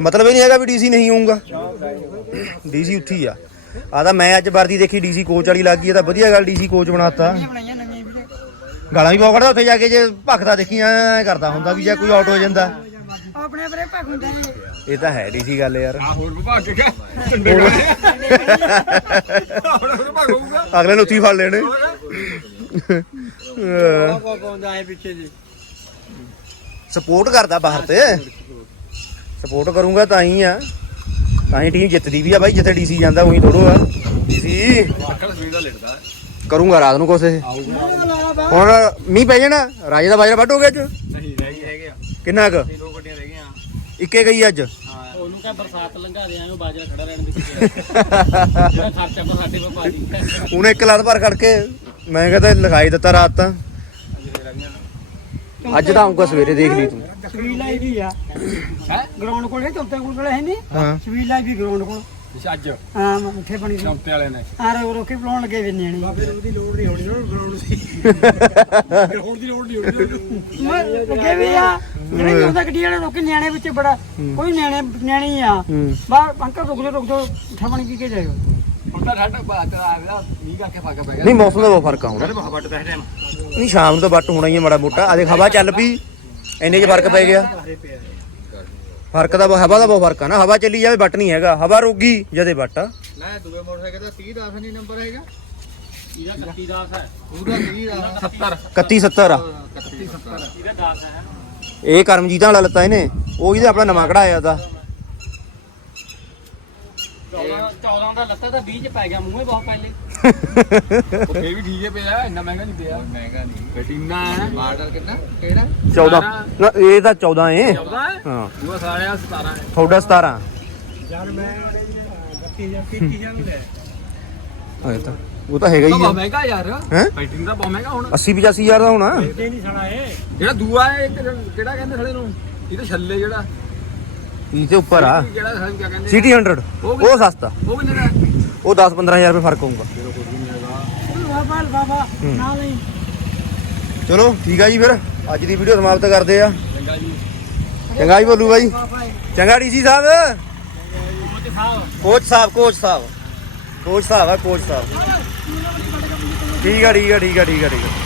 ਮਤਲਬ ਇਹ ਨਹੀਂ ਹੈਗਾ ਵੀ ਡੀਸੀ ਨਹੀਂ ਹੋਊਗਾ। ਡੀਸੀ ਉੱਠੀ ਆ। ਆ ਤਾਂ ਮੈਂ ਅੱਜ ਵਰਦੀ ਦੇਖੀ ਡੀਸੀ ਕੋਚ ਵਾਲੀ ਲੱਗ ਇਹ ਤਾਂ ਵਧੀਆ ਗੱਲ ਡੀਸੀ ਕੋਚ ਬਣਾਤਾ। ਬਣਾਈਆਂ ਨਵੀਆਂ ਵੀ ਗਾਲਾਂ ਵੀ ਬਹੁਤ ਕੱਢਦਾ ਉੱਥੇ ਜਾ ਕੇ ਜੇ ਭਖਦਾ ਦੇਖੀ ਐ ਕਰਦਾ ਹੁੰਦਾ ਵੀ ਜੇ ਕੋਈ ਆਊਟ ਹੋ ਜਾਂਦਾ। ਆਪਣੇ ਹੁੰਦਾ ਇਹ। ਤਾਂ ਹੈ ਡੀਸੀ ਗੱਲ ਯਾਰ। ਆ ਹੋਰ ਵਿਭਾਗ ਕੇ ਕਿਆ ਝੰਡੇ ਗਾਣੇ ਹੋਰ ਵਿਭਾਗ ਹੋਊਗਾ। ਅਗਲੇ ਨੂੰ ਉੱਥੀ ਫੜ ਲੈਣੇ। ਕੋ ਪਾਉਂਦਾ ਏ ਪਿੱਛੇ ਜੀ ਸਪੋਰਟ ਕਰਦਾ ਬਾਹਰ ਤੇ। ਸਪੋਰਟ ਕਰੂੰਗਾ ਤਾਂ ਹੀ ਆ। ਤਾਂ ਹੀ ਟੀਮ ਜਿੱਤਦੀ ਵੀ ਆ ਬਾਈ ਜਿੱਥੇ ਡੀਸੀ ਜਾਂਦਾ ਉਹੀ ਥੋੜੋ ਆ। ਡੀਸੀ ਦਾ ਕਰੂੰਗਾ ਰਾਤ ਨੂੰ ਇਹ। ਹੁਣ ਮੀਂਹ ਪੈ ਜਾਣਾ ਰਾਜੇ ਦਾ ਬਾਜਰਾ ਵੱਢ ਹੋ ਗਿਆ ਅੱਜ? ਨਹੀਂ ਰਹਿ ਗਈ ਹੈਗੇ ਆ ਕਿੰਨਾ ਕੁ? ਦੋ ਗੱਡੀਆਂ ਰਹਿ ਗਈਆਂ। ਇੱਕੇ ਗਈ ਅੱਜ? ਉਹਨੂੰ ਕਹ ਬਰਸਾਤ ਲੰਘਾ ਦੇ ਆਇਓ ਬਾਜਰਾ ਖੜਾ ਰਹਿਣ ਦੇ ਜਿਹੜਾ ਖਰਚਾ ਸਾਡੇ ਪਾ ਦੀ ਉਹਨੇ ਇੱਕ ਲੱਤ ਭਰ ਖੜ ਕੇ ਮੈਂ ਕਹਿੰਦਾ ਲਗਾਈ ਦਿੱਤਾ ਰਾਤ ਤਾਂ। ਅੱਜ ਤਾਂ ਆਉਂਗਾ ਸਵੇਰੇ ਦੇਖ ਲਈ ਤੂੰ। ਸਵੀਲ ਲਾਈ ਵੀ ਆ। ਹੈ? ਗਰਾਊਂਡ ਕੋਲ ਚੌਥੇ ਕੋਲ ਕੋਲ ਹੈ ਨਹੀਂ? ਹਾਂ। ਸਵੀਲ ਲਾਈ ਵੀ ਗਰਾਊਂਡ ਕੋਲ। ਅੱਜ। ਹਾਂ ਉੱਥੇ ਬਣੀ ਸੀ। ਚੌਂਤੇ ਵਾਲੇ ਨੇ। ਆ ਰੋ ਰੋ ਕੇ ਬੁਲਾਉਣ ਲੱਗੇ ਵੀ ਨਿਆਣੇ। ਬਾਬੇ ਉਹਦੀ ਲੋੜ ਨਹੀਂ ਹੋਣੀ ਗਰਾਊਂਡ ਦੀ। ਗਰਾਊਂਡ ਦੀ ਲੋੜ ਨਹੀਂ ਹੋਣੀ ਮੈਂ ਲੱਗੇ ਵੀ ਆ। ਜਿਹੜੇ ਉਹਦਾ ਗੱਡੀ ਵਾਲੇ ਲੋਕੀ ਨਿਆਣੇ ਵਿੱਚ ਬੜਾ ਕੋਈ ਨਿਆਣੇ ਨਿਆਣੇ ਹੀ ਆ। ਹੂੰ। ਬਾਹਰ ਅੰਕਲ ਰੁਕ ਜਾ ਰੁਕ ਜਾ ਠਮਣ ਕੀ ਕੇ ਜਾਇਓ ਹੁਣ ਤਾਂ ਸਾਡਾ ਬਾਤ ਆ ਗਿਆ ਮੀਂਹ ਕਰਕੇ ਫਾਕਾ ਪੈ ਗਿਆ। ਨਹੀਂ ਮੌਸਮ ਦਾ ਬਹੁਤ ਫ਼ਰਕ ਆ ਹੁਣ। ਮਹਾਬੱਟ ਦਾ ਟਾਈਮ ਨਹੀਂ ਸ਼ਾਮ ਨੂੰ ਤਾਂ ਵੱਟ ਹੋਣਾ ਹੀ ਹੈ ਮਾੜਾ ਮੋਟਾ। ਆ ਦੇਖ ਹਵਾ ਚੱਲ ਪਈ ਇੰਨੇ 'ਚ ਫ਼ਰਕ ਪੈ ਗਿਆ। ਫ਼ਰਕ ਤਾਂ ਬਹੁਤ- ਹਵਾ ਦਾ ਬਹੁਤ ਫ਼ਰਕ ਆ ਨਾ। ਹਵਾ ਚੱਲੀ ਜਾਵੇ ਬੱਟ ਨਹੀਂ ਹੈਗਾ। ਹਵਾ ਰੋਗੀ ਜਦੇ ਬੱਟ ਆ ਮੈਂ ਦੂਏ ਮੋਟਰਸਾਈਕਲ ਦਾ 30 10 ਨਹੀਂ ਨੰਬਰ ਹੈਗਾ। ਇਹਦਾ 31 10 ਹੈ। ਉਹਦਾ 30 ਦਾ 70 31 70 ਆ। 31 70 ਇਹਦਾ 10 ਹੈ। ਇਹ ਕਰਮਜੀਤਾਂ ਵਾਲਾ ਲੱਤਾ ਇਹਨੇ। ਉਹ ਇਹਦੇ ਆਪਣਾ ਨਵਾਂ ਕਢਾਇਆ ਦਾ। 14 14 ਦਾ ਲੱਤਾ ਤਾਂ 20 ਚ ਪੈ ਗਿਆ ਮੂੰਹੇ ਬਹੁਤ ਪਹਿਲੇ। ਉਹ ਫੇਰ ਵੀ ਠੀਕ ਹੈ ਪਿਆ ਇੰਨਾ ਮਹਿੰਗਾ ਨਹੀਂ ਪਿਆ। ਮਹਿੰਗਾ ਨਹੀਂ। ਬਟੀਨਾ ਹੈ ਮਾਡਲ ਕਿੰਨਾ? ਕਿਹੜਾ 14 ਨਾ ਇਹ ਤਾਂ 14 ਏ। 14 ਹੈ? ਹਾਂ। ਦੂਆ ਸਾਲਿਆ 17 ਹੈ। ਤੁਹਾਡਾ 17 ਯਾਰ ਮੈਂ 32000 33000 ਨੂੰ ਲੈ। ਹਾਂ ਤਾਂ ਉਹ ਤਾਂ ਹੈਗਾ ਹੀ ਬਹੁਤ ਆ। ਮਹਿੰਗਾ ਯਾਰ। ਹੈ? ਬੈਟਰੀ ਦਾ ਬਹੁਤ ਮਹਿੰਗਾ ਹੁਣ। 80 85 ਹਜ਼ਾਰ ਦਾ ਹੋਣਾ। ਨਹੀਂ ਸਾਲਾ ਇਹ। ਜਿਹੜਾ ਦੂਆ ਹੈ ਕਿਹੜਾ ਕਹਿੰਦੇ ਥਲੇ ਨੂੰ ਇਹ ਤਾਂ ਛੱਲੇ ਜਿਹੜਾ। ਇਹ ਤੇ ਉੱਪਰ ਆ। ਕਿਆ ਕਹਿੰਦੇ ਸਿਟੀ 100 ਉਹ ਸਸਤਾ। ਉਹ ਕਿੰਨੇ ਦਾ? ਉਹ 10 15000 ਰੁਪਏ ਫ਼ਰਕ ਹੋਊਗਾ। ਬਾਬਾ ਚਲੋ ਠੀਕ ਆ ਜੀ ਫਿਰ। ਅੱਜ ਦੀ ਵੀਡੀਓ ਸਮਾਪਤ ਕਰਦੇ ਆ। ਚੰਗਾ ਜੀ। ਚੰਗਾ ਜੀ ਬੋਲੂ ਬਾਈ। ਚੰਗਾ ਡੀਸੀ ਸਾਹਿਬ। ਕੋਚ ਸਾਹਿਬ। ਕੋਚ ਸਾਹਿਬ ਕੋਚ ਸਾਹਿਬ। ਕੋਚ ਸਾਹਿਬ ਆ ਕੋਚ ਸਾਹਿਬ। ਠੀਕ ਆ ਠੀਕ ਆ ਠੀਕ ਆ ਠੀਕ ਆ ਠੀਕ ਆ।